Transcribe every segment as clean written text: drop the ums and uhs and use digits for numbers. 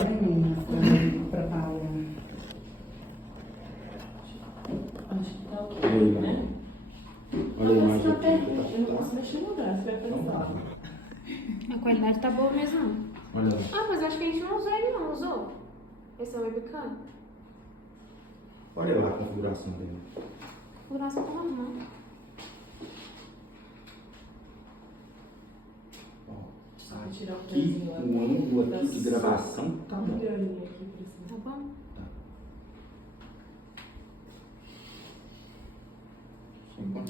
Para Paula. Acho que tá ok, né? Olha a imagem Eu aqui. não posso mexer no braço, vai pensar. A qualidade tá boa mesmo, não. Olha lá. Ah, mas acho que a gente não usou ele, não. Usou? Esse é o webcam? Olha lá a configuração dele. O nosso tá normal. Tirar o Aqui, pezinho lá. o ângulo aqui de gravação tá Dá uma bom. olhadinha aqui pra cima. Tá bom?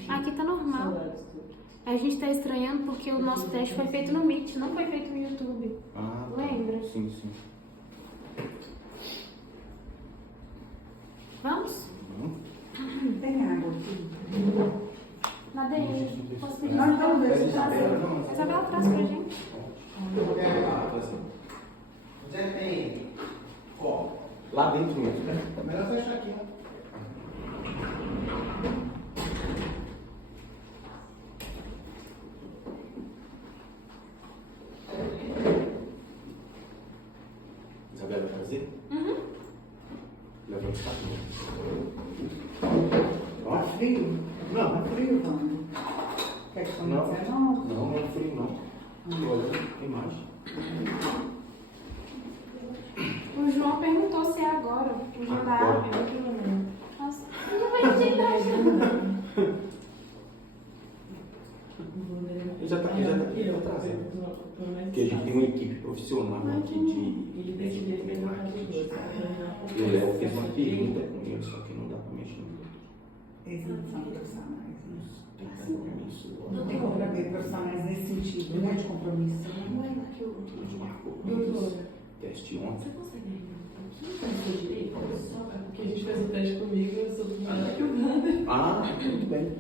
Aqui tá normal. Saudades tudo. A gente tá estranhando porque o nosso teste foi feito no Meet, não foi feito no YouTube. Ah, tá. Lembra? Sim, sim. Vamos? Tem água aqui. Nada aí. Posso pedir Não, então Isabela deixa. trazer? Isabela traz pra gente. Onde é que tem? Ó, lá dentro mesmo. Melhor fechar aqui, né? Isabela vai trazer? Uhum. Levanta o saco. Tá frio? Não, Tá frio, Vânia? Quer que Não. comece? Não. não é frio não. Olha a imagem. O João perguntou se é agora. O João da Agora. Árvore. Nossa, não vai ter idade. Ele já tá trazendo. Porque a gente tem uma equipe profissional aqui de. Ele decidiu que ele não faz os dois, tá? E o Léo fez uma pergunta comigo, só que não dá pra mexer no Eles não são profissionais, né? Tem que dar compromisso. Não tem como ver profissionais nesse sentido, né? De compromisso. Não é que o A gente marcou doutor, teste ontem. você consegue ainda? Você não faz direito? Só porque a gente fez o teste comigo, eu sou melhor que o Wander. Ah, tudo bem.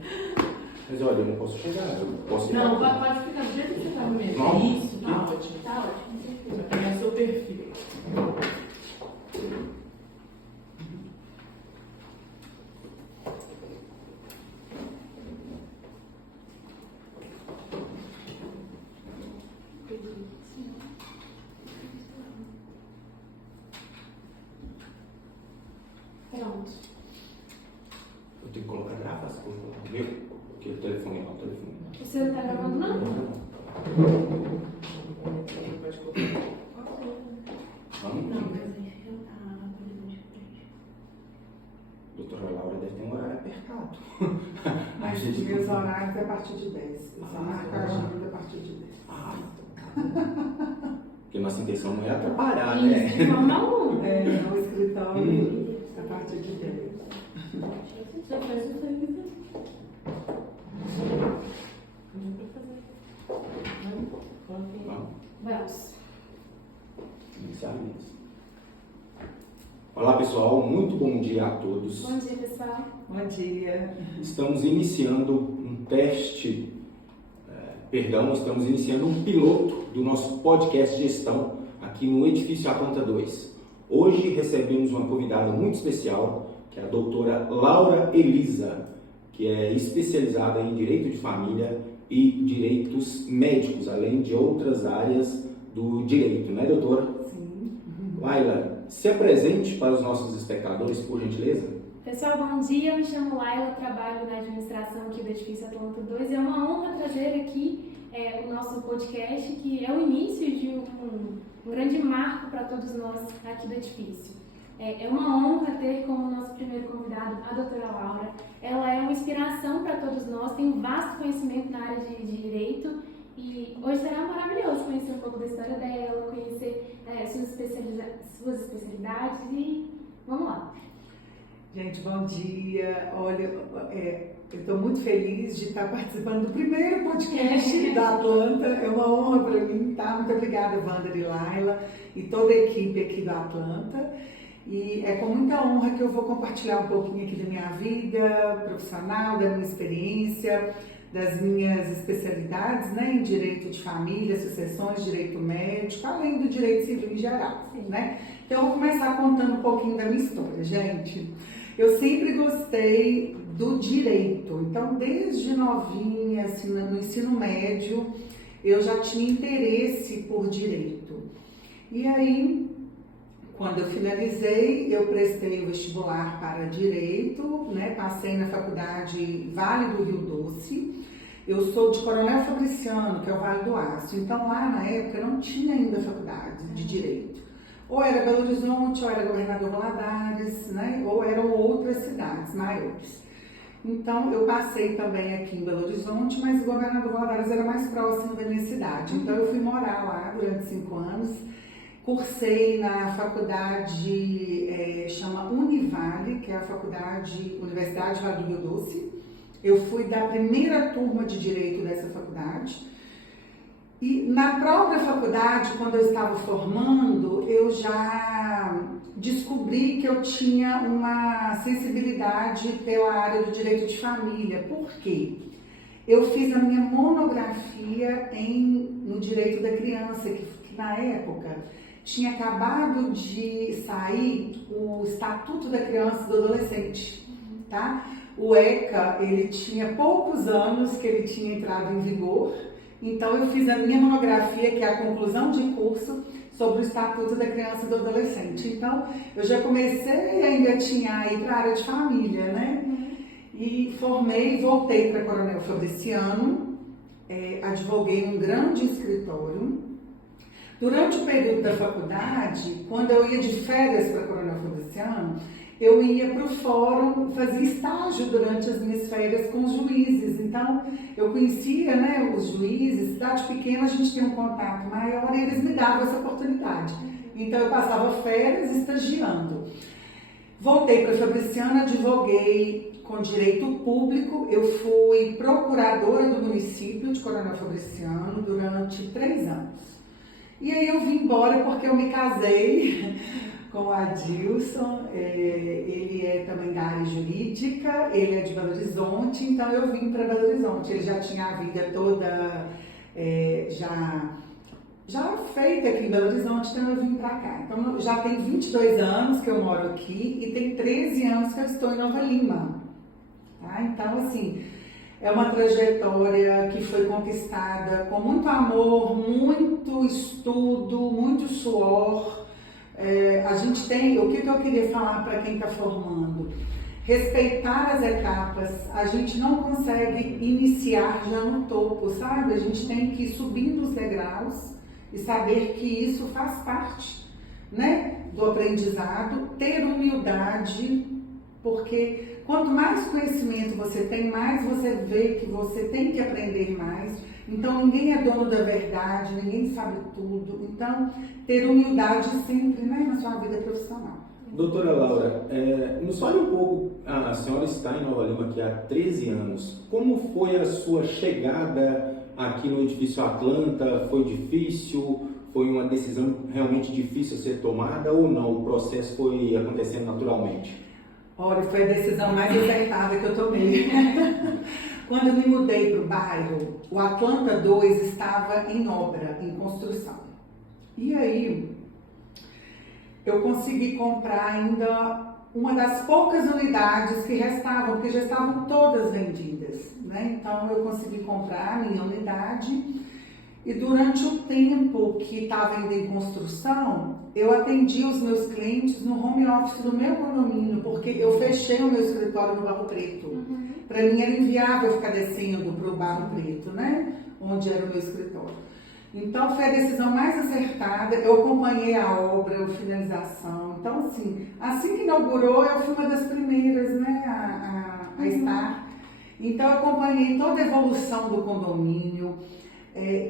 Mas olha, eu não posso chegar, eu posso ir Não, pra- pode ficar do jeito que você tá mesmo. Não. Isso, tá ótimo. Tá ótimo. Vai pegar seu perfil. Pronto. Eu tenho que colocar gravar as coisas lá, viu? Porque o telefone é o telefone. O seu não tá gravando, não? Não. Pode colocar. Vamos? Não, mas aí eu tá diferente. Doutora Laura deve ter um horário apertado. Mas os meus horários é a partir de 10. Eu só marco a agenda a partir de 10. Ah, então. Porque nossa intenção não é atrapalhar, né? Isso, de forma alguma. É, no escritório, a partir de 10. Você faz o serviço. Não pra fazer. Não, Vamos. Vamos. Iniciar isso. Olá pessoal, muito bom dia a todos. Bom dia, pessoal. Bom dia. Estamos iniciando um teste, estamos iniciando um piloto do nosso podcast Gestão aqui no Edifício Atlanta 2. Hoje recebemos uma convidada muito especial, que é a doutora Laura Elisa, que é especializada em Direito de Família e Direitos Médicos, além de outras áreas do direito, né, doutora? Sim. Laila, se apresente para os nossos espectadores, por gentileza. Pessoal, bom dia. Eu me chamo Laila, trabalho na administração aqui do Edifício Atlanta 2. É uma honra trazer aqui o nosso podcast, que é o início de um grande marco para todos nós aqui do edifício. É uma honra ter como nosso primeiro convidado a doutora Laura. Ela é uma inspiração para todos nós, tem um vasto conhecimento na área de direito e hoje será maravilhoso conhecer um pouco da história dela, conhecer suas especialidades e vamos lá. Gente, bom dia. Olha, eu estou muito feliz de estar participando do primeiro podcast da Atlanta. É uma honra para mim, tá? Muito obrigada, Wander e Laila e toda a equipe aqui da Atlanta. E é com muita honra que eu vou compartilhar um pouquinho aqui da minha vida profissional, da minha experiência, das minhas especialidades, né, em direito de família, sucessões, direito médico, além do direito civil em geral, né? Então, eu vou começar contando um pouquinho da minha história, gente. Eu sempre gostei do direito, então, desde novinha, assim, no ensino médio, eu já tinha interesse por direito. E aí, Quando eu finalizei, eu prestei o vestibular para Direito, né? Passei na faculdade Vale do Rio Doce. Eu sou de Coronel Fabriciano, que é o Vale do Aço. Então, lá na época, não tinha ainda faculdade de Direito. Ou era Belo Horizonte, ou era Governador Valadares, né? Ou eram outras cidades maiores. Então, eu passei também aqui em Belo Horizonte, mas o Governador Valadares era mais próximo da minha cidade. Então, eu fui morar lá durante 5 anos. Cursei na faculdade, chama Univale, que é a Universidade Vale do Rio Doce. Eu fui da primeira turma de Direito dessa faculdade. E na própria faculdade, quando eu estava formando, eu já descobri que eu tinha uma sensibilidade pela área do direito de família. Por quê? Eu fiz a minha monografia no direito da criança, que na época tinha acabado de sair o Estatuto da Criança e do Adolescente, tá? O ECA, ele tinha poucos anos que ele tinha entrado em vigor, então eu fiz a minha monografia, que é a conclusão de curso, sobre o Estatuto da Criança e do Adolescente. Então, eu já comecei a engatinhar aí para a área de família, né? E formei, voltei para Coronel Fabriciano, advoguei num grande escritório. Durante o período da faculdade, quando eu ia de férias para Coronel Fabriciano, eu ia para o fórum, fazia estágio durante as minhas férias com os juízes. Então, eu conhecia, né, os juízes. Cidade pequena, a gente tem um contato maior e eles me davam essa oportunidade. Então, eu passava férias estagiando. Voltei para Fabriciano, advoguei com direito público. Eu fui procuradora do município de Coronel Fabriciano durante 3 anos. E aí eu vim embora porque eu me casei com o Adilson, ele é também da área jurídica, ele é de Belo Horizonte, então eu vim para Belo Horizonte. Ele já tinha a vida toda já feita aqui em Belo Horizonte, então eu vim para cá. Então já tem 22 anos que eu moro aqui e tem 13 anos que eu estou em Nova Lima. Tá? Então, assim, é uma trajetória que foi conquistada com muito amor, muito estudo, muito suor. A gente tem, o que eu queria falar para quem está formando? Respeitar as etapas. A gente não consegue iniciar já no topo, sabe? A gente tem que ir subindo os degraus e saber que isso faz parte, né, do aprendizado, ter humildade, porque quanto mais conhecimento você tem, mais você vê que você tem que aprender mais. Então, ninguém é dono da verdade, ninguém sabe tudo. Então, ter humildade sempre, né, na sua vida profissional. Doutora Laura, nos fale um pouco, a senhora está em Nova Lima aqui há 13 anos. Como foi a sua chegada aqui no Edifício Atlanta? Foi difícil? Foi uma decisão realmente difícil a ser tomada ou não? O processo foi acontecendo naturalmente? Olha, foi a decisão mais acertada que eu tomei. Quando eu me mudei para o bairro, o Atlanta 2 estava em obra, em construção. E aí, eu consegui comprar ainda uma das poucas unidades que restavam, porque já estavam todas vendidas, né? Então, eu consegui comprar a minha unidade. E durante o tempo que estava ainda em construção, eu atendi os meus clientes no home office do meu condomínio, porque eu fechei o meu escritório no Barro Preto. Para mim era inviável ficar descendo para o Barro Preto, né? Onde era o meu escritório. Então foi a decisão mais acertada. Eu acompanhei a obra, a finalização. Então, assim que inaugurou, eu fui uma das primeiras, né, a estar. Então, eu acompanhei toda a evolução do condomínio.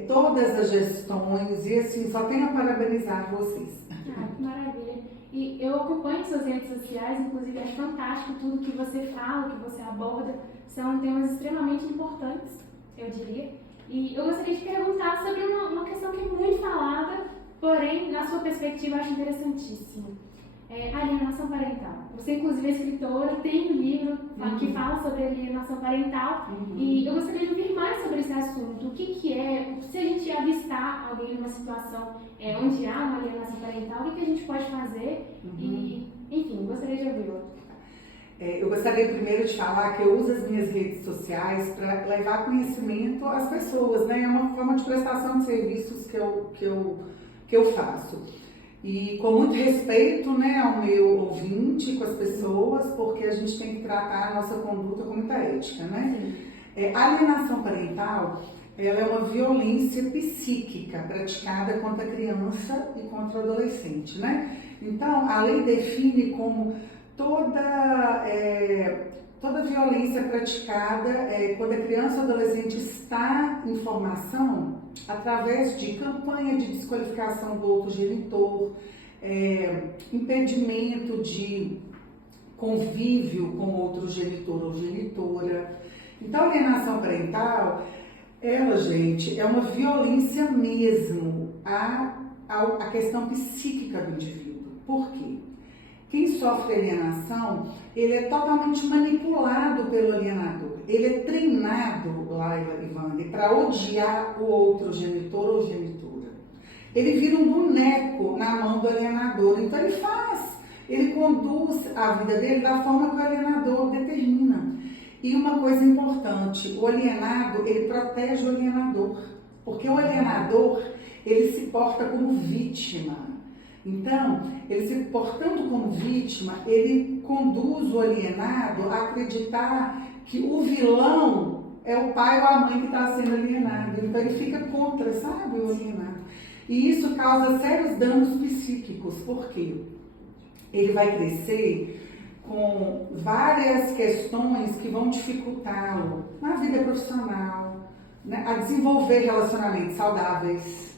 Todas as gestões e assim, só tenho a parabenizar vocês. Que maravilha. E eu acompanho suas redes sociais, inclusive acho fantástico tudo que você fala, que você aborda, são temas extremamente importantes, eu diria. E eu gostaria de perguntar sobre uma questão que é muito falada, porém, na sua perspectiva, eu acho interessantíssimo. A alienação parental. Você, inclusive, é escritora, tem um livro que fala sobre alienação parental e eu gostaria de ouvir mais sobre esse assunto. O que é, se a gente avistar alguém numa situação onde há uma alienação parental, o que a gente pode fazer? E, enfim, gostaria de ouvi-lo. Eu gostaria primeiro de falar que eu uso as minhas redes sociais para levar conhecimento às pessoas, né? É uma forma de prestação de serviços que eu faço. E com muito respeito, né, ao meu ouvinte, com as pessoas, porque a gente tem que tratar a nossa conduta com muita ética, né? A alienação parental, ela é uma violência psíquica praticada contra a criança e contra o adolescente, né? Então, a lei define como toda violência praticada quando a criança ou adolescente está em formação através de campanha de desqualificação do outro genitor, impedimento de convívio com outro genitor ou genitora. Então, a alienação parental, ela, gente, é uma violência mesmo à questão psíquica do indivíduo. Por quê? Quem sofre alienação, ele é totalmente manipulado pelo alienador. Ele é treinado, Laila e Wanda, para odiar o outro genitor ou genitora. Ele vira um boneco na mão do alienador. Então ele conduz a vida dele da forma que o alienador determina. E uma coisa importante, o alienado, ele protege o alienador. Porque o alienador, ele se porta como vítima. Então, ele se portando como vítima, ele conduz o alienado a acreditar que o vilão é o pai ou a mãe que está sendo alienado. Então, ele fica contra, sabe, o alienado. E isso causa sérios danos psíquicos. Por quê? Ele vai crescer com várias questões que vão dificultá-lo na vida profissional, né, a desenvolver relacionamentos saudáveis.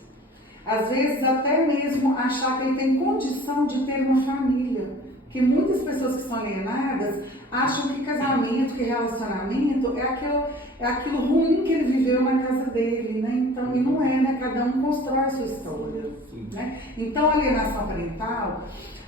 Às vezes até mesmo achar que ele tem condição de ter uma família. Porque muitas pessoas que são alienadas acham que casamento, que relacionamento é aquilo ruim que ele viveu na casa dele, né? Então, e não é, né? Cada um constrói a sua história, né? Então, a alienação parental,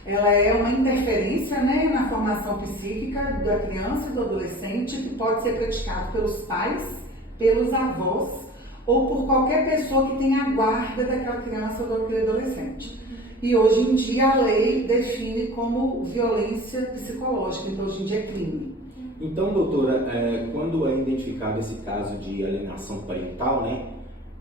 ela é uma interferência, né, na formação psíquica da criança e do adolescente, que pode ser praticado pelos pais, pelos avós, ou por qualquer pessoa que tenha a guarda daquela criança ou daquele adolescente. E hoje em dia a lei define como violência psicológica, então hoje em dia é crime. Então, doutora, quando é identificado esse caso de alienação parental, né,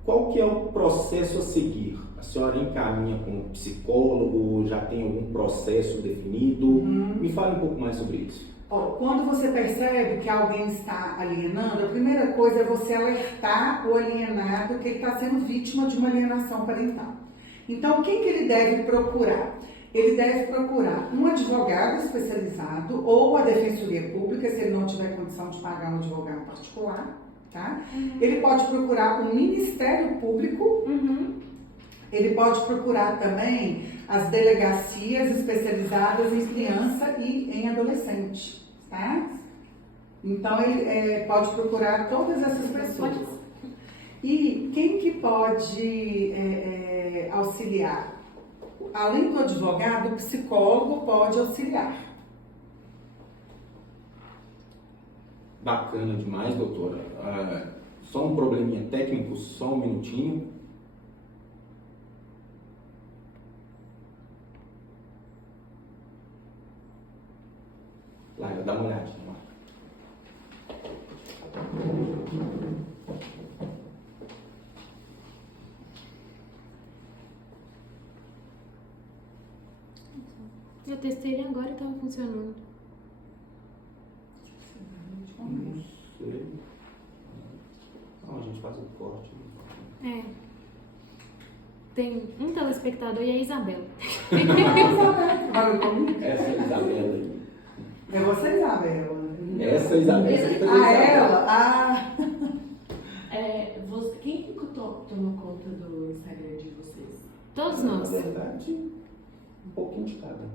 qual que é o processo a seguir? A senhora encaminha com um psicólogo, já tem algum processo definido? Me fale um pouco mais sobre isso. Quando você percebe que alguém está alienando, a primeira coisa é você alertar o alienado que ele está sendo vítima de uma alienação parental. Então, quem que ele deve procurar? Ele deve procurar um advogado especializado ou a Defensoria Pública, se ele não tiver condição de pagar um advogado particular, tá? Ele pode procurar o Ministério Público, ele pode procurar também as delegacias especializadas em criança e em adolescente, tá? Então, ele pode procurar todas essas pessoas. E quem que pode auxiliar? Além do advogado, o psicólogo pode auxiliar. Bacana demais, doutora. Só um probleminha técnico, só um minutinho. Laila, dá uma olhadinha lá. Eu testei ele agora e estava funcionando. Não sei. Não, a gente faz um corte. Tem um telespectador e a Isabela. Essa é a Isabela aí. É você, Isabela. Essa é a Isabela. Ela? Quem toma conta do Instagram de vocês? Todos nós. Na verdade, um pouquinho de cada.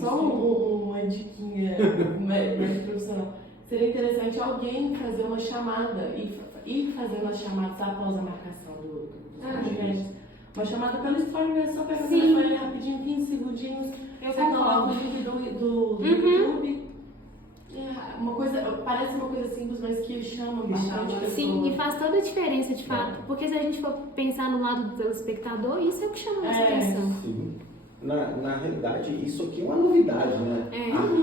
Só uma diquinha mais profissional. Seria interessante alguém fazer uma chamada e ir fazendo as chamadas após a marcação dos podcasts. Uma chamada pelo story, né? Só pega o telefone rapidinho, 15 segundinhos. Você coloca o link do YouTube. Uma coisa, parece uma coisa simples, mas que chama bastante pessoas. Sim, e faz toda a diferença, de fato. Porque se a gente for pensar no lado do telespectador, isso é o que chama a nossa atenção. Sim. Na realidade, isso aqui é uma novidade, né?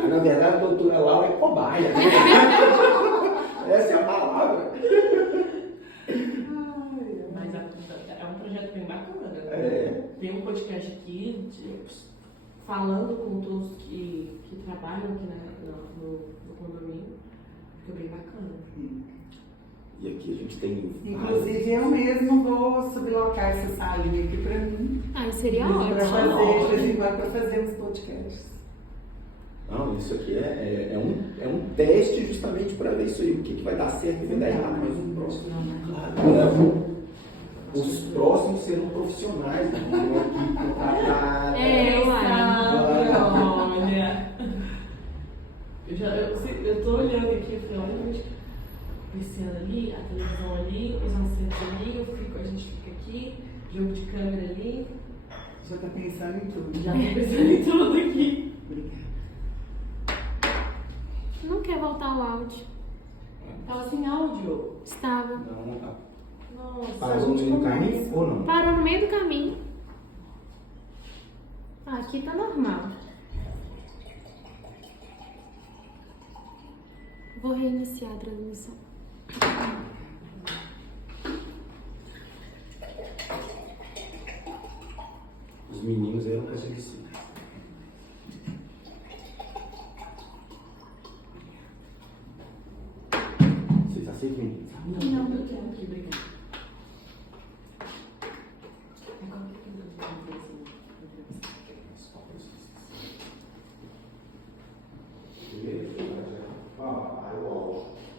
Na verdade, a doutora Laura é cobaia, né? Essa é a palavra. Mas é um projeto bem bacana, né? tem um podcast aqui falando com todos que trabalham aqui no condomínio. Fica bem bacana. E aqui a gente tem. Inclusive, eu mesmo vou sublocar essa salinha aqui pra mim. Ai, seria Pra ótimo. fazer, de vez em quando, pra fazer uns podcasts. Não, isso aqui é um teste justamente para ver isso aí, o que vai dar certo e o que vai dar errado, mas o próximo, claro, os próximos serão profissionais, né? Aqui contratados. Olha. Eu tô olhando aqui, eu falei, olha, gente, piscina ali, a televisão ali, os assentos ali, a gente fica aqui, jogo de câmera ali. Já tá pensando em tudo. Já tô pensando em tudo aqui. Obrigada. Não quer voltar ao áudio. Tava sem áudio. Estava. Não, tá. Nossa. Parou no meio do caminho ou não? Parou no meio do caminho. Ah, aqui tá normal. Vou reiniciar a transmissão. Os meninos eram para ser. Vocês aceitam? Não, eu quero aqui, obrigada.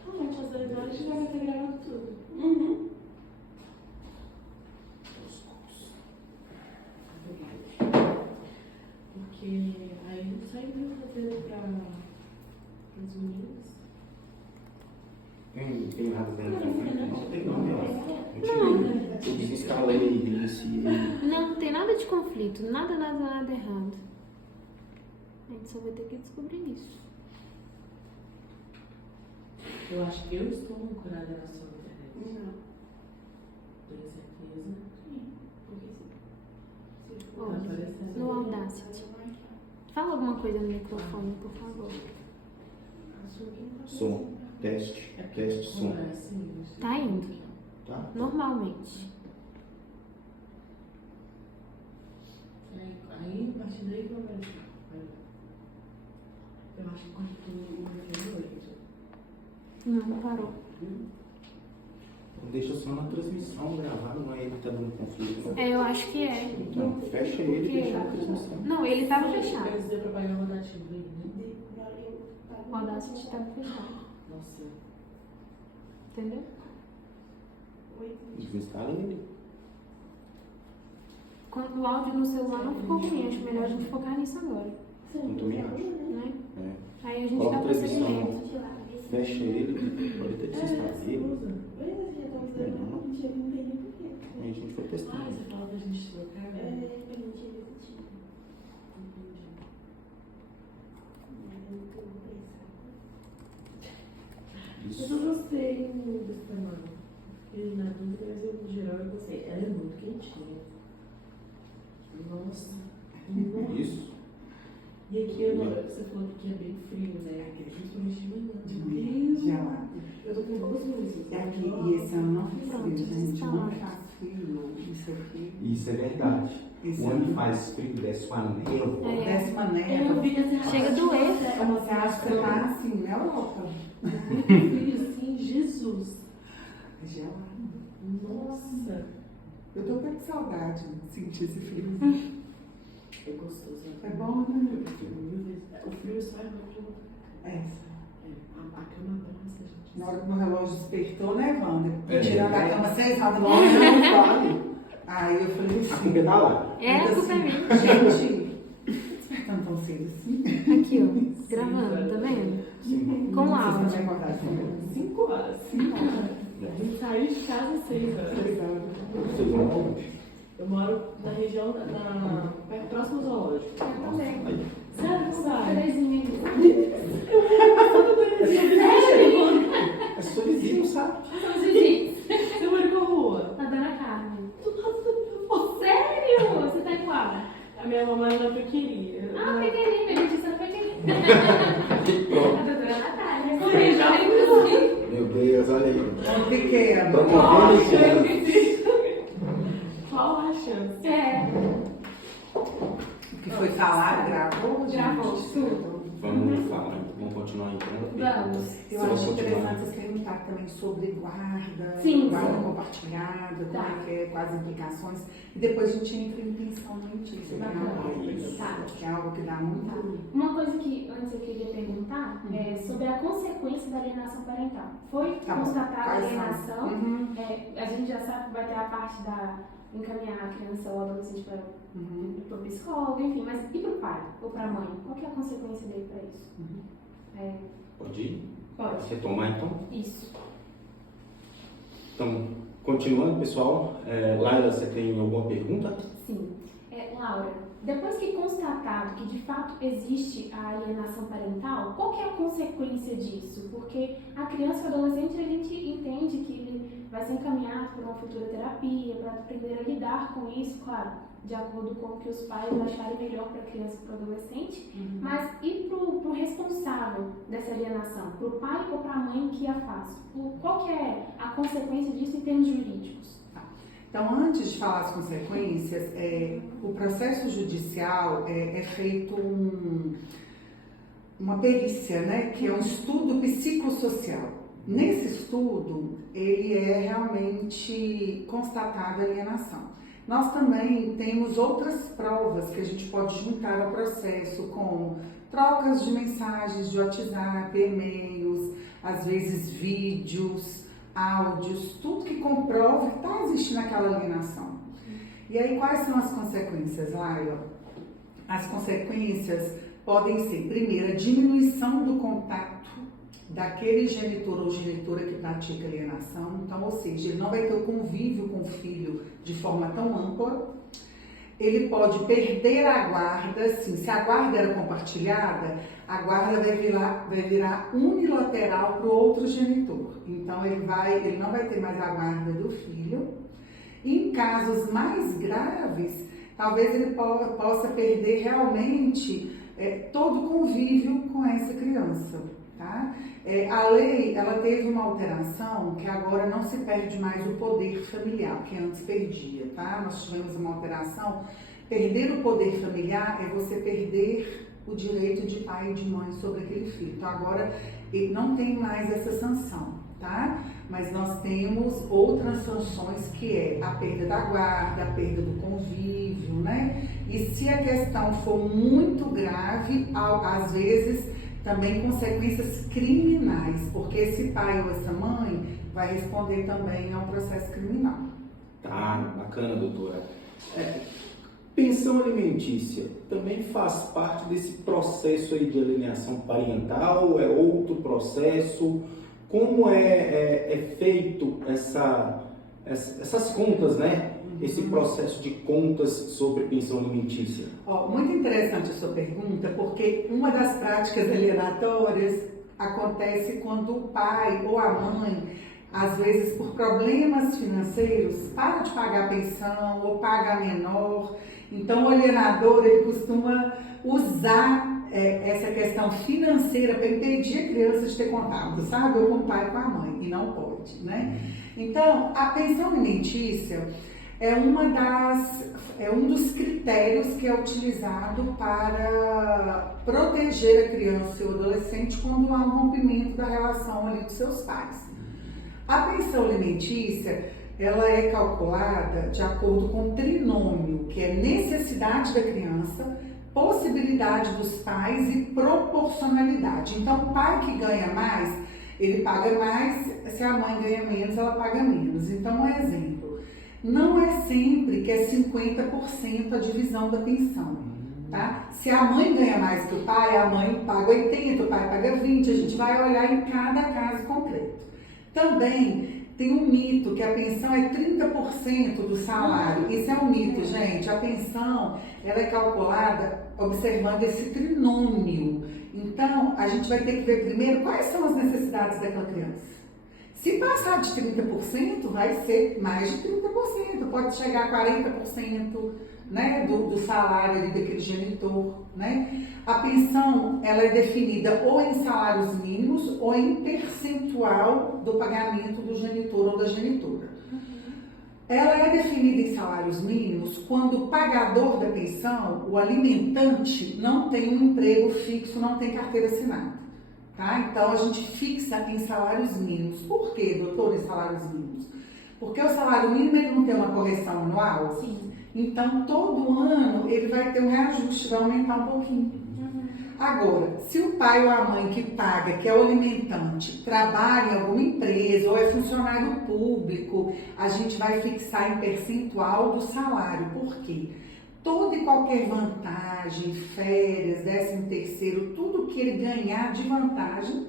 Realmente, às 10 horas já vai ter gravado tudo. Uhum. Porque aí não sai muito fazendo para os meninos. Tem nada dentro. Não tem não, meu. Eu desinstalei, reiniciei. Não tem nada de conflito, nada errado. A gente só vai ter que descobrir isso. Eu acho que eu estou ancorada na sua internet. Não. Tenho certeza? Sim. Porque sim. Ó, Tá aparecendo. no Audacity. Fala alguma coisa no microfone, por favor. Som, teste, som. Tá indo, Tá? normalmente. Aí, a partir daí, vai aparecer. Eu acho que quando tu Não, parou. Então deixa só na transmissão gravada, não é ele que tá dando conflito. Não. É, eu acho que é. Então, fecha ele e Por quê? deixa na transmissão. Não, ele tava Eu fechado. quero dizer pra pagar o rotativo dele, né? O Audacity tava fechado. Nossa. Entendeu? Desinstala ele. Quando o áudio no celular não ficou ruim, acho melhor a gente focar nisso agora. Eu também acho. Né? É. Aí a gente Coloca dá a transmissão. prosseguimento. Fecha ele, pode até desinstalado ele. Aí a gente foi Ah, testando. você fala da gente trocar, né? Mas eu Isso. gostei desse tamanho. Fiquei na dúvida, mas eu, no geral, eu gostei. Ela é muito quentinha. Nossa. Isso. E aqui, você falou que é bem frio, né? Principalmente de manhã. Demais, gelado. Eu tô com duas luzes. Aqui, e esse ano não fez Pronto, frio, gente. está Não lá. faz frio. Isso aqui. Isso é verdade. Isso Quando faz frio, desce uma névoa. É. Desce uma Eu neva. vi que você Chega a doer. Você acha que você tá assim, na Europa? frio assim, Jesus. É gelado. Nossa. Eu tô até com saudade de sentir esse frio. É gostoso. É bom, né? O frio sai do clima. É. A cama abraça, gente. Na hora que meu relógio despertou, né, Wanda? É. Tirando a cama 6 horas da manhã, eu não falo. Aí eu falei A assim. culpa é da lá. É, a culpa é minha. Gente, despertando tão cedo assim. Aqui, ó. Gravando, tá vendo? Com áudio. Você vai acordar assim? 5 horas. 5 horas. A gente saiu de casa às 6 horas. 6 horas. Vocês vão aonde? Eu moro na região próximo ao zoológico. Eu também. Aí. Sério, sabe? Terezinha. É só vizinho, sabe? Somos vizinhos. Você mora em qual rua? Na Dona Carmen. Tu passa Sério? Você tá em qual? A minha mamãe não pequenininha. Ah, pequenininha. Minha dentista era pequenininha. Pronto. A doutora Natália. Corrija, inclusive. Meu Deus, olha aí. É pequeno. Promovendo esse ano. Qual a chance? É. gravou? Gravou, gente? tudo. Vamos falar, vamos continuar então. Vamos. Eu Você acho vai interessante continuar. vocês perguntar também sobre guarda, Sim, guarda sim. compartilhada, como Tá. é que é, quais as implicações. E depois a gente entra em pensão alimentícia, Tá. que é algo que dá muito. Uma coisa que antes eu queria perguntar é sobre a consequência da alienação parental. Foi Tá bom. constatada a Quais são? alienação, Uhum. a gente já sabe que vai ter a parte da encaminhar a criança ou adolescente para o psicólogo, enfim, mas e para o pai ou para a mãe? Qual que é a consequência dele para isso? Pode ir? Pode. Retomar então? Isso. Então, continuando, pessoal. Laila, você tem alguma pergunta? Sim. Laura, depois que constatado que de fato existe a alienação parental, qual que é a consequência disso? Porque a criança e o adolescente, a gente entende que ele vai ser encaminhado para uma futura terapia, para aprender a lidar com isso, claro, de acordo com o que os pais acharem melhor para a criança e para o adolescente, mas e para o responsável dessa alienação, para o pai ou para a mãe que a faz? Qual que é a consequência disso em termos jurídicos? Então, antes de falar as consequências, o processo judicial é feito uma perícia, né, que é um estudo psicossocial. Nesse estudo, ele é realmente constatada a alienação. Nós também temos outras provas que a gente pode juntar ao processo, como trocas de mensagens de WhatsApp, e-mails, às vezes vídeos, áudios, tudo que comprova que está existindo aquela alienação. E aí, quais são as consequências, Laila? As consequências podem ser, primeiro, a diminuição do contato daquele genitor ou genitora que pratica alienação. Então, ou seja, ele não vai ter o convívio com o filho de forma tão ampla. Ele pode perder a guarda, assim, se a guarda era compartilhada, a guarda vai virar unilateral para o outro genitor. Então, ele não vai ter mais a guarda do filho. Em casos mais graves, talvez ele possa perder realmente todo o convívio com essa criança. Tá? A lei, ela teve uma alteração que agora não se perde mais o poder familiar, que antes perdia, tá? Nós tivemos uma alteração. Perder o poder familiar é você perder o direito de pai e de mãe sobre aquele filho. Então agora ele não tem mais essa sanção, tá? Mas nós temos outras sanções, que é a perda da guarda, a perda do convívio, né? E se a questão for muito grave, às vezes também consequências criminais, porque esse pai ou essa mãe vai responder também a um processo criminal. Tá, bacana, doutora. Pensão alimentícia também faz parte desse processo aí de alienação parental? É outro processo? Como é feito essas contas, né? Esse processo de contas sobre pensão alimentícia? Muito interessante a sua pergunta, porque uma das práticas alienatórias acontece quando o pai ou a mãe, às vezes por problemas financeiros, para de pagar a pensão ou paga menor. Então o alienador, ele costuma usar essa questão financeira para impedir a criança de ter contato, sabe? Ou com o pai e com a mãe, e não pode, né? Então, a pensão alimentícia é um dos critérios que é utilizado para proteger a criança e o adolescente quando há um rompimento da relação ali dos seus pais. A pensão alimentícia, ela é calculada de acordo com o trinômio, que é necessidade da criança, possibilidade dos pais e proporcionalidade. Então, o pai que ganha mais, ele paga mais, se a mãe ganha menos, ela paga menos. Então, um exemplo. Não é sempre que é 50% a divisão da pensão, tá? Se a mãe ganha mais que o pai, a mãe paga 80%, o pai paga 20%, a gente vai olhar em cada caso concreto. Também tem um mito que a pensão é 30% do salário. Isso é um mito, gente. A pensão, ela é calculada observando esse trinômio. Então, a gente vai ter que ver primeiro quais são as necessidades daquela criança. Se passar de 30%, vai ser mais de 30%, pode chegar a 40%, né, do salário ali daquele genitor, né? A pensão, ela é definida ou em salários mínimos ou em percentual do pagamento do genitor ou da genitora. Ela é definida em salários mínimos quando o pagador da pensão, o alimentante, não tem um emprego fixo, não tem carteira assinada. Tá? Então, a gente fixa em salários mínimos. Por quê, doutor, em salários mínimos? Porque o salário mínimo ele não tem uma correção anual. Sim. Então, todo ano ele vai ter um reajuste, vai aumentar um pouquinho. Agora, se o pai ou a mãe que paga, que é o alimentante, trabalha em alguma empresa ou é funcionário público, a gente vai fixar em percentual do salário. Por quê? Toda e qualquer vantagem, férias, 13º, tudo que ele ganhar de vantagem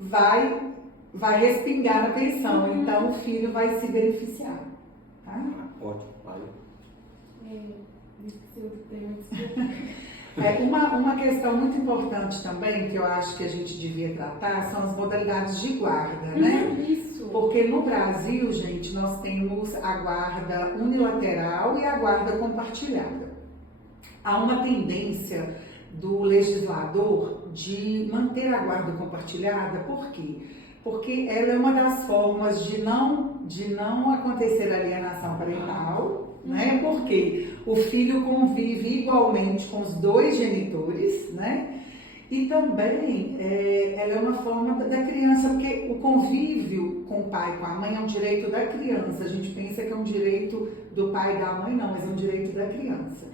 vai respingar na pensão. Então, o filho vai se beneficiar. Tá? Ótimo, valeu. Uma questão muito importante também, que eu acho que a gente devia tratar, são as modalidades de guarda, né? Isso. Porque no Brasil, gente, nós temos a guarda unilateral e a guarda compartilhada. Há uma tendência do legislador de manter a guarda compartilhada, por quê? Porque ela é uma das formas de não acontecer alienação parental, né? Porque o filho convive igualmente com os dois genitores, né? E também ela é uma forma da criança, porque o convívio com o pai e com a mãe é um direito da criança. A gente pensa que é um direito do pai e da mãe, não, mas é um direito da criança.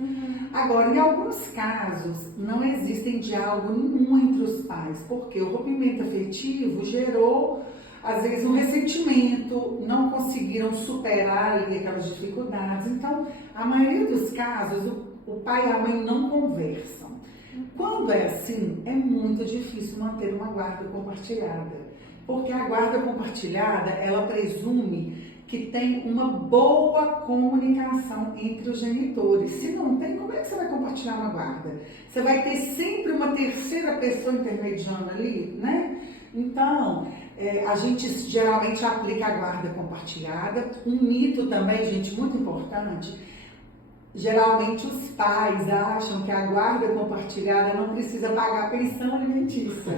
Agora, em alguns casos, não existe diálogo nenhum entre os pais, porque o rompimento afetivo gerou, às vezes, um ressentimento, não conseguiram superar ali aquelas dificuldades. Então, a maioria dos casos, o pai e a mãe não conversam. Quando é assim, é muito difícil manter uma guarda compartilhada, porque a guarda compartilhada, ela presume que tem uma boa comunicação entre os genitores. Se não tem, como é que você vai compartilhar uma guarda? Você vai ter sempre uma terceira pessoa intermediando ali, né? Então, a gente geralmente aplica a guarda compartilhada. Um mito também, gente, muito importante. Geralmente os pais acham que a guarda compartilhada não precisa pagar pensão alimentícia.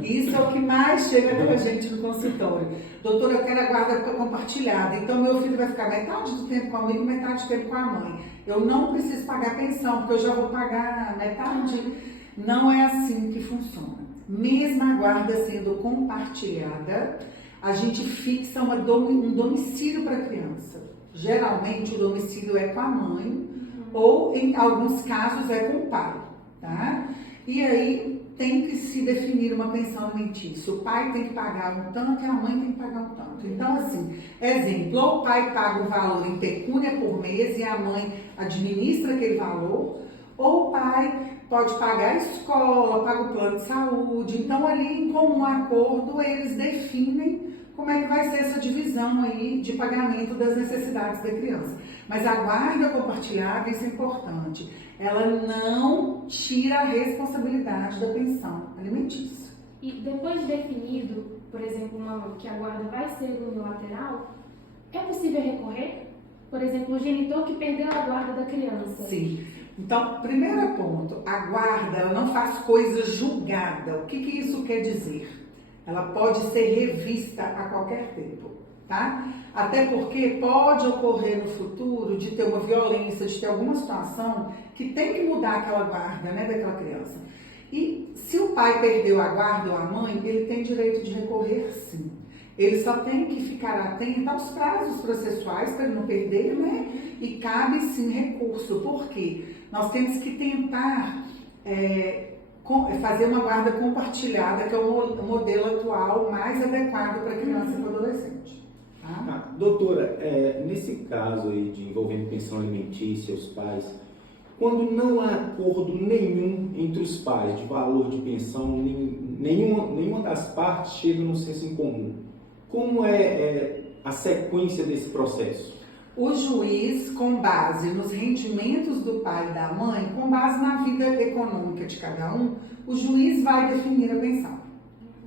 Isso é o que mais chega com a gente no consultório. Doutora, eu quero a guarda compartilhada, então meu filho vai ficar metade do tempo comigo e metade do tempo com a mãe. Eu não preciso pagar pensão, porque eu já vou pagar metade. Não é assim que funciona. Mesmo a guarda sendo compartilhada, a gente fixa um domicílio para a criança. Geralmente o domicílio é com a mãe ou em alguns casos é com o pai, tá? E aí tem que se definir uma pensão alimentícia. O pai tem que pagar um tanto e a mãe tem que pagar um tanto. Então, assim, exemplo, ou o pai paga o valor em pecúnia por mês e a mãe administra aquele valor, ou o pai pode pagar a escola, paga o plano de saúde. Então, ali, em comum acordo, eles definem como é que vai ser essa divisão aí de pagamento das necessidades da criança. Mas a guarda compartilhada, isso é importante, ela não tira a responsabilidade da pensão alimentícia. E depois de definido, por exemplo, que a guarda vai ser unilateral, é possível recorrer? Por exemplo, o genitor que perdeu a guarda da criança. Sim. Então, primeiro ponto, a guarda ela não faz coisa julgada. O que isso quer dizer? Ela pode ser revista a qualquer tempo, tá? Até porque pode ocorrer no futuro de ter uma violência, de ter alguma situação que tem que mudar aquela guarda, né, daquela criança. E se o pai perdeu a guarda ou a mãe, ele tem direito de recorrer sim. Ele só tem que ficar atento aos prazos processuais para ele não perder, né? E cabe sim recurso. Por quê? Nós temos que tentar fazer uma guarda compartilhada, que é o modelo atual mais adequado para criança e para adolescente. Tá? Doutora, nesse caso aí de envolvendo pensão alimentícia, os pais, quando não há acordo nenhum entre os pais de valor de pensão, nenhuma das partes chega no senso em comum, como é a sequência desse processo? O juiz, com base nos rendimentos do pai e da mãe, com base na vida econômica de cada um, o juiz vai definir a pensão,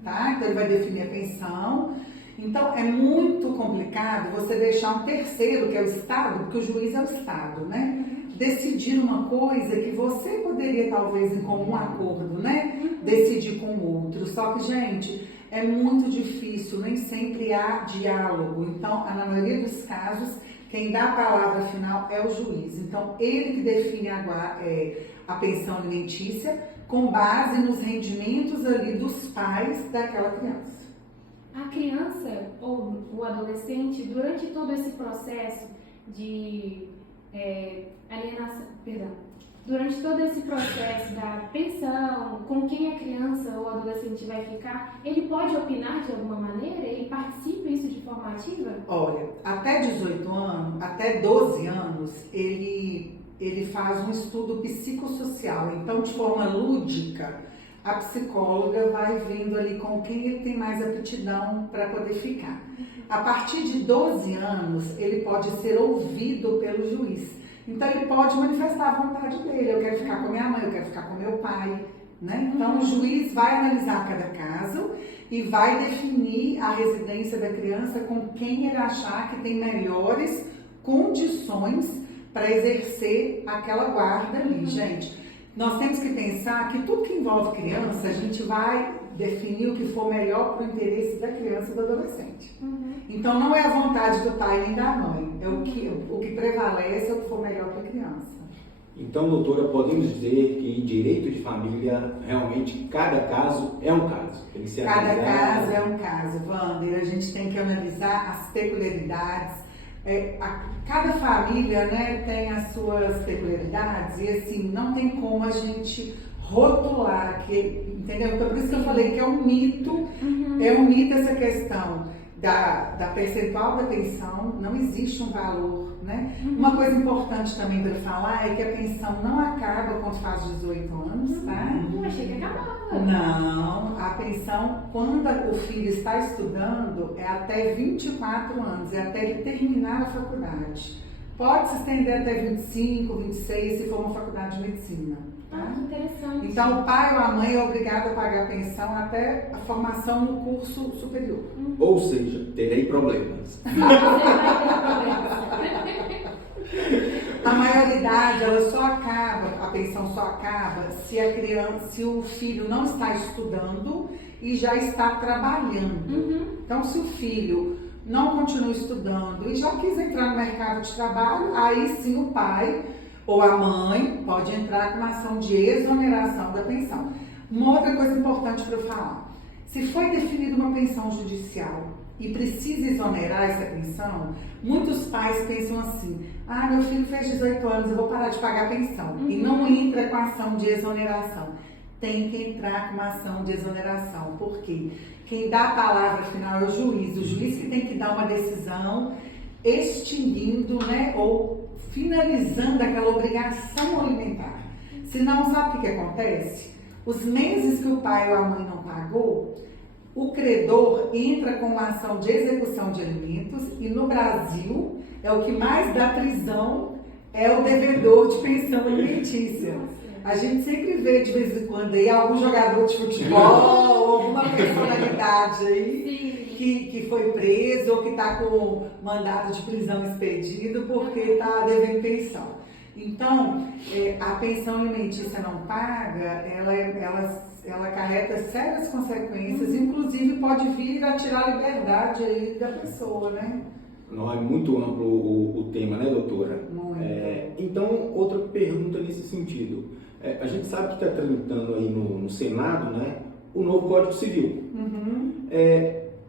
tá? Então, ele vai definir a pensão. Então, é muito complicado você deixar um terceiro, que é o Estado, porque o juiz é o Estado, né? Decidir uma coisa que você poderia, talvez, em comum acordo, né? Decidir com o outro. Só que, gente, é muito difícil, nem sempre há diálogo. Então, na maioria dos casos, quem dá a palavra final é o juiz. Então, ele que define a pensão alimentícia com base nos rendimentos ali dos pais daquela criança. A criança ou o adolescente, durante todo esse processo de alienação, durante todo esse processo da pensão, com quem a criança ou adolescente vai ficar, ele pode opinar de alguma maneira? Ele participa isso de forma ativa? Olha, até 18 anos, até 12 anos, ele faz um estudo psicossocial. Então, de forma lúdica, a psicóloga vai vendo ali com quem ele tem mais aptidão para poder ficar. A partir de 12 anos, ele pode ser ouvido pelo juiz. Então, ele pode manifestar a vontade dele. Eu quero ficar com minha mãe, eu quero ficar com meu pai. Né? Então, o juiz vai analisar cada caso e vai definir a residência da criança com quem ele achar que tem melhores condições para exercer aquela guarda ali, gente. Nós temos que pensar que tudo que envolve criança, a gente vai definir o que for melhor para o interesse da criança e do adolescente. Então, não é a vontade do pai nem da mãe, é o que prevalece, é o que for melhor para a criança. Então, doutora, podemos dizer que em direito de família, realmente, cada caso é um caso. Tem que ser Cada analisado. caso é um caso, Wander. A gente tem que analisar as peculiaridades. Cada família, né, tem as suas peculiaridades e assim, não tem como a gente rotular, entendeu? Então, por isso que eu falei que é um mito, essa questão da percentual da pensão, não existe um valor, né? Uma coisa importante também para falar é que a pensão não acaba quando faz 18 anos, tá? Eu achei que acabava. Não, a pensão, quando o filho está estudando, é até 24 anos, é até ele terminar a faculdade. Pode se estender até 25, 26, se for uma faculdade de medicina. Tá? Que interessante. Então, o pai ou a mãe é obrigado a pagar a pensão até a formação no curso superior. Ou seja, terei problemas. Você vai ter problemas. A maioridade, a pensão só acaba se o filho não está estudando e já está trabalhando. Então, se o filho não continua estudando e já quis entrar no mercado de trabalho, aí sim o pai ou a mãe pode entrar com uma ação de exoneração da pensão. Uma outra coisa importante para eu falar: se foi definida uma pensão judicial e precisa exonerar essa pensão, muitos pais pensam assim: meu filho fez 18 anos, eu vou parar de pagar a pensão. E não entra com a ação de exoneração. Tem que entrar com uma ação de exoneração. Por quê? Quem dá a palavra final é o juiz que tem que dar uma decisão extinguindo, né, ou finalizando aquela obrigação alimentar. Senão, sabe o que acontece? Os meses que o pai ou a mãe não pagou, o credor entra com uma ação de execução de alimentos e no Brasil é o que mais dá prisão, é o devedor de pensão alimentícia. A gente sempre vê de vez em quando aí algum jogador de futebol, alguma personalidade aí que foi preso ou que está com mandado de prisão expedido porque está devendo pensão. Então, a pensão alimentícia não paga, ela acarreta sérias consequências, inclusive pode vir a tirar a liberdade aí da pessoa, né? Não, é muito amplo o tema, né, doutora? Muito. Então, outra pergunta nesse sentido. A gente sabe que está tramitando aí no Senado, né, o novo Código Civil.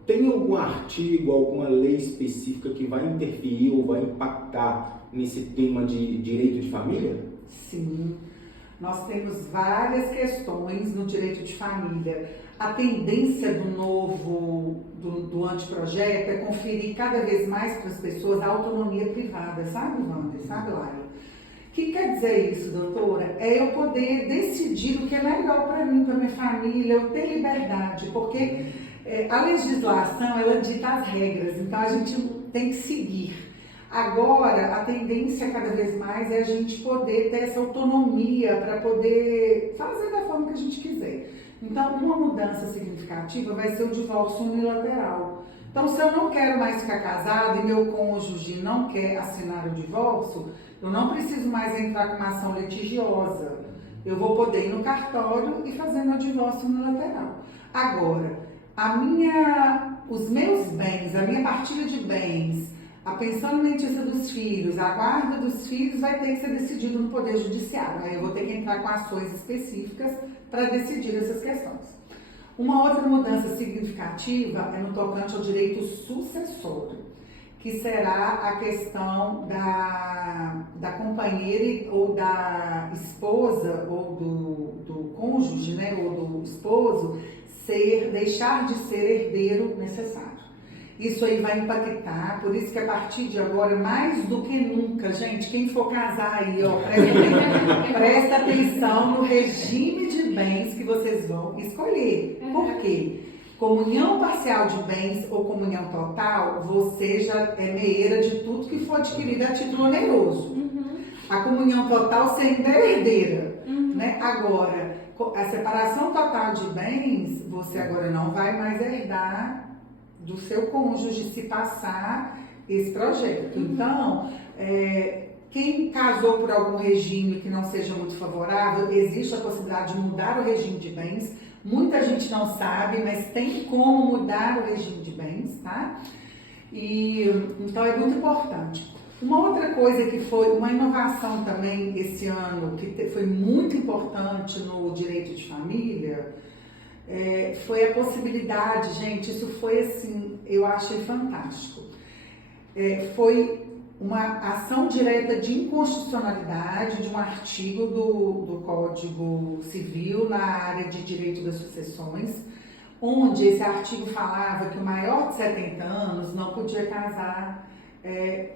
Tem algum artigo, alguma lei específica que vai interferir ou vai impactar nesse tema de direito de família? Sim, nós temos várias questões no direito de família. A tendência do anteprojeto é conferir cada vez mais para as pessoas a autonomia privada, sabe, Wander? Sabe, Laila? O que quer dizer isso, doutora? É eu poder decidir o que é melhor para mim, para minha família, eu ter liberdade, porque a legislação, ela dita as regras, então a gente tem que seguir. Agora, a tendência cada vez mais é a gente poder ter essa autonomia para poder fazer da forma que a gente quiser. Então, uma mudança significativa vai ser o divórcio unilateral. Então, se eu não quero mais ficar casado e meu cônjuge não quer assinar o divórcio, eu não preciso mais entrar com uma ação litigiosa. Eu vou poder ir no cartório e fazer meu divórcio unilateral. Agora, os meus bens, a minha partilha de bens, a pensão alimentícia dos filhos, a guarda dos filhos vai ter que ser decidido no Poder Judiciário. Aí eu vou ter que entrar com ações específicas para decidir essas questões. Uma outra mudança significativa é no tocante ao direito sucessório, que será a questão da companheira ou da esposa ou do cônjuge, né, ou do esposo, deixar de ser herdeiro necessário. Isso aí vai impactar, por isso que a partir de agora, mais do que nunca, gente, quem for casar aí, ó, presta atenção no regime de bens que vocês vão escolher. Por quê? Comunhão parcial de bens ou comunhão total, você já é meeira de tudo que for adquirido a título oneroso. A comunhão total você ainda é herdeira, né? Agora, a separação total de bens, você agora não vai mais herdar do seu cônjuge se passar esse projeto. Então, quem casou por algum regime que não seja muito favorável, existe a possibilidade de mudar o regime de bens. Muita gente não sabe, mas tem como mudar o regime de bens, tá? Então é muito importante. Uma outra coisa que foi uma inovação também esse ano, que foi muito importante no direito de família, foi a possibilidade, gente, isso foi assim, eu achei fantástico. Foi uma ação direta de inconstitucionalidade de um artigo do Código Civil na área de direito das sucessões, onde esse artigo falava que o maior de 70 anos não podia casar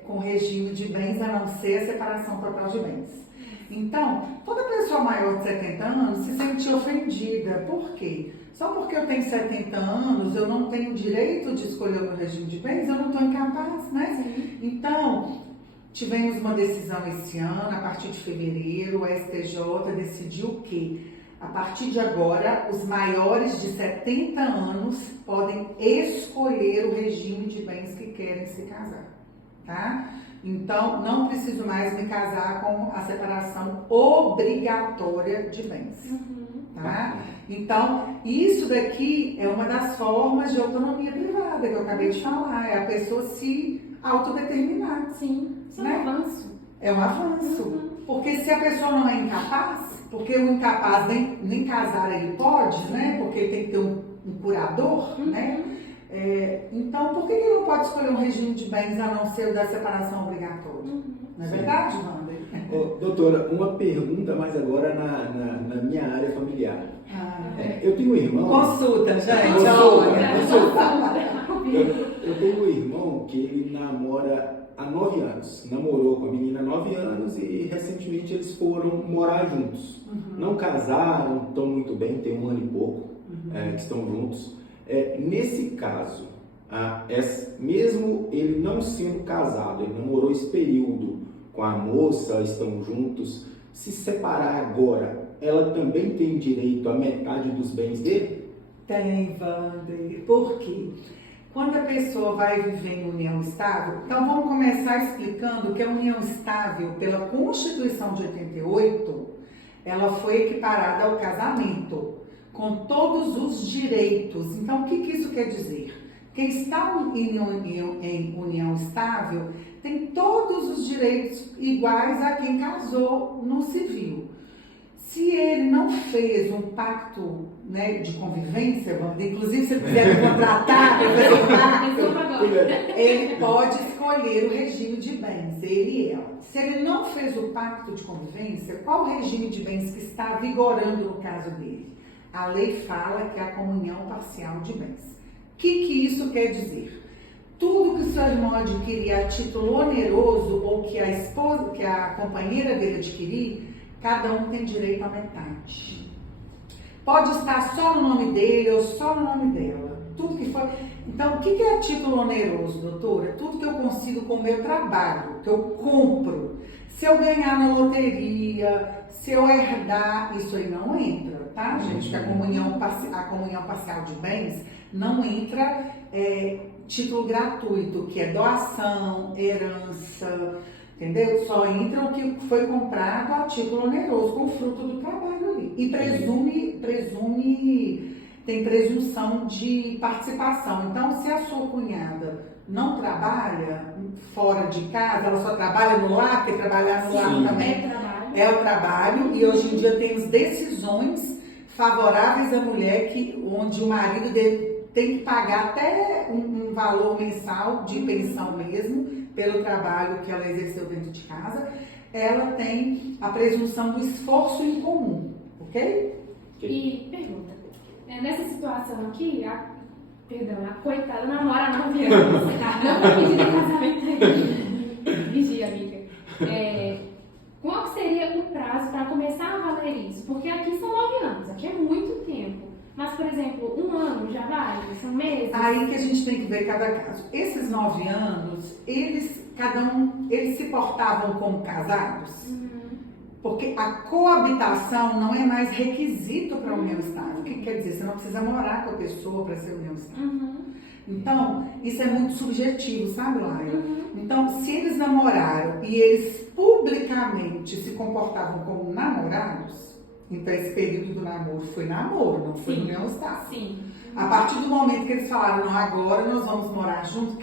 com regime de bens, a não ser a separação total de bens. Então, toda pessoa maior de 70 anos se sentia ofendida. Por quê? Só porque eu tenho 70 anos, eu não tenho direito de escolher o meu regime de bens, eu não estou incapaz, né? Sim. Então, tivemos uma decisão esse ano, a partir de fevereiro, o STJ decidiu que, a partir de agora, os maiores de 70 anos podem escolher o regime de bens que querem se casar, tá? Então, não preciso mais me casar com a separação obrigatória de bens, tá? Então, isso daqui é uma das formas de autonomia privada que eu acabei de falar, é a pessoa se autodeterminar. Sim, isso né? É um avanço. É um avanço, porque se a pessoa não é incapaz, porque o incapaz nem casar ele pode, né? Porque ele tem que ter um curador, né? Então, por que ele não pode escolher um regime de bens a não ser o da separação obrigatória? Não é verdade, Wander? Doutora, uma pergunta, mas agora na minha área familiar. Eu tenho um irmão... Consulta, gente. Eu tenho um irmão que ele namora há 9 anos. Namorou com a menina há 9 anos e recentemente eles foram morar juntos. Não casaram, estão muito bem, tem 1 ano e pouco que estão juntos. Nesse caso, mesmo ele não sendo casado, ele namorou esse período com a moça, estão juntos, se separar agora, ela também tem direito à metade dos bens dele? Tem, Wander. Por quê? Quando a pessoa vai viver em união estável, então vamos começar explicando que a união estável, pela Constituição de 88, ela foi equiparada ao casamento, com todos os direitos. Então, o que isso quer dizer? Quem está em união estável tem todos os direitos iguais a quem casou no civil. Se ele não fez um pacto, né, de convivência, inclusive se ele quiser me contratar para fazer um pacto, ele pode escolher o regime de bens, ele e ela. Se ele não fez o pacto de convivência, qual o regime de bens que está vigorando no caso dele? A lei fala que é a comunhão parcial de bens. O que isso quer dizer? Tudo que o seu irmão adquirir a título oneroso ou que a companheira dele adquirir, cada um tem direito à metade. Pode estar só no nome dele ou só no nome dela. Tudo que for. Então, o que é título oneroso, doutora? Tudo que eu consigo com o meu trabalho, que eu compro. Se eu ganhar na loteria, se eu herdar, isso aí não entra, tá, gente? Que a comunhão parcial de bens não entra título gratuito, que é doação, herança, entendeu? Só entra o que foi comprado a título oneroso, com o fruto do trabalho ali. E presume tem presunção de participação. Então, se a sua cunhada não trabalha fora de casa, ela só trabalha no lar, porque trabalhar no lar também é o trabalho, e hoje em dia temos decisões favoráveis à mulher, onde o marido tem que pagar até um valor mensal de pensão mesmo, pelo trabalho que ela exerceu dentro de casa. Ela tem a presunção do esforço em comum, ok? E pergunta, nessa situação aqui, a coitada namora há 9 anos, não foi pedida em casamento ainda. Vigia, amiga. Qual que seria o prazo para começar a valer isso? Porque aqui são 9 anos, aqui é muito tempo. Mas, por exemplo, 1 ano já vale? São meses? Aí que a gente tem que ver cada caso. Esses 9 anos, eles se portavam como casados? Porque a coabitação não é mais requisito para a união estável. O que quer dizer? Você não precisa morar com a pessoa para ser união estável. Então, isso é muito subjetivo, sabe, Laila? Então, se eles namoraram e eles publicamente se comportavam como namorados, então esse período do namoro foi namoro, não foi união estável. Sim. A partir do momento que eles falaram, não, agora nós vamos morar juntos,